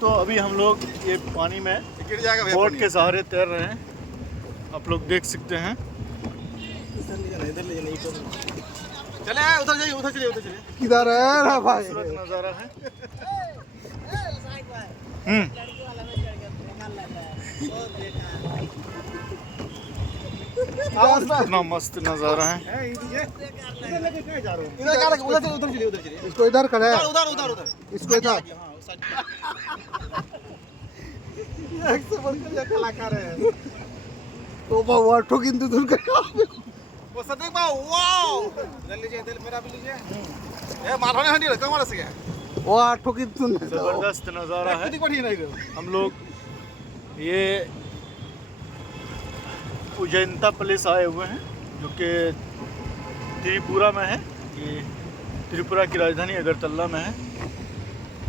तो अभी हम लोग ये पानी में बोट के सहारे तैर रहे हैं, आप लोग देख सकते हैं। चले उधर जाइए, उधर चलिए, उधर चलिए। किधर है ना भाई? खूबसूरत नज़ारा है। कितना मस्त नज़ारा है। इधर क्या लगा? उधर चलिए, उधर चलिए, उधर चलिए। इसको इधर करे, उधर उधर उधर उधर इसको इधर। हाँ, उस साइड। ये एक से बढ़कर एक कलाकार है। तो वो ठोकिन दूर कर। वो सदैव बाबू, वाओ! इधर लीजिए, इधर मेरा भी लीजिए। ये मालवानी हंडी रखा हमारा से क्या? वो ठोकिन तुम ज़बरदस्त नज़ारा है। कितनी बढ़िया नहीं गए? हम लोग ये उज्जैनता प्लेस आए हुए हैं, जो कि त्रिपुरा में है। ये त्रिपुरा की राजधानी अगरतला में है।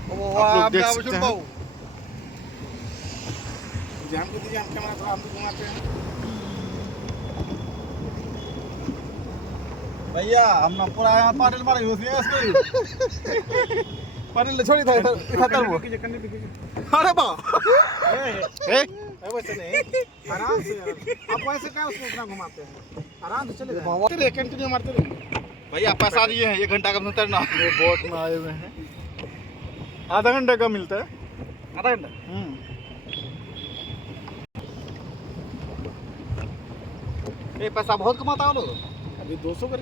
आप लोग देख सकते हैं। जाम को दीजिए, हम कैमरा थोड़ा हम भी घुमाते हैं। भैया हम ना पूरा यहाँ पाटिल मारे हो इसको पाटिल छोड़ी था इधर खतर वो। अरे बा वैसे नहीं, आराम से यार। आप वैसे क्या उसको इतना घुमाते हैं? आराम से चले जाइए, कंटिन्यू मारते रहिए। भैया पैसा दिए हैं, 1 घंटा का उतरना। ये बोट में आए हुए हैं, आधा घंटा का मिलता है। आधा घंटा ये पैसा बहुत कमाता है लोग। अभी 200 कर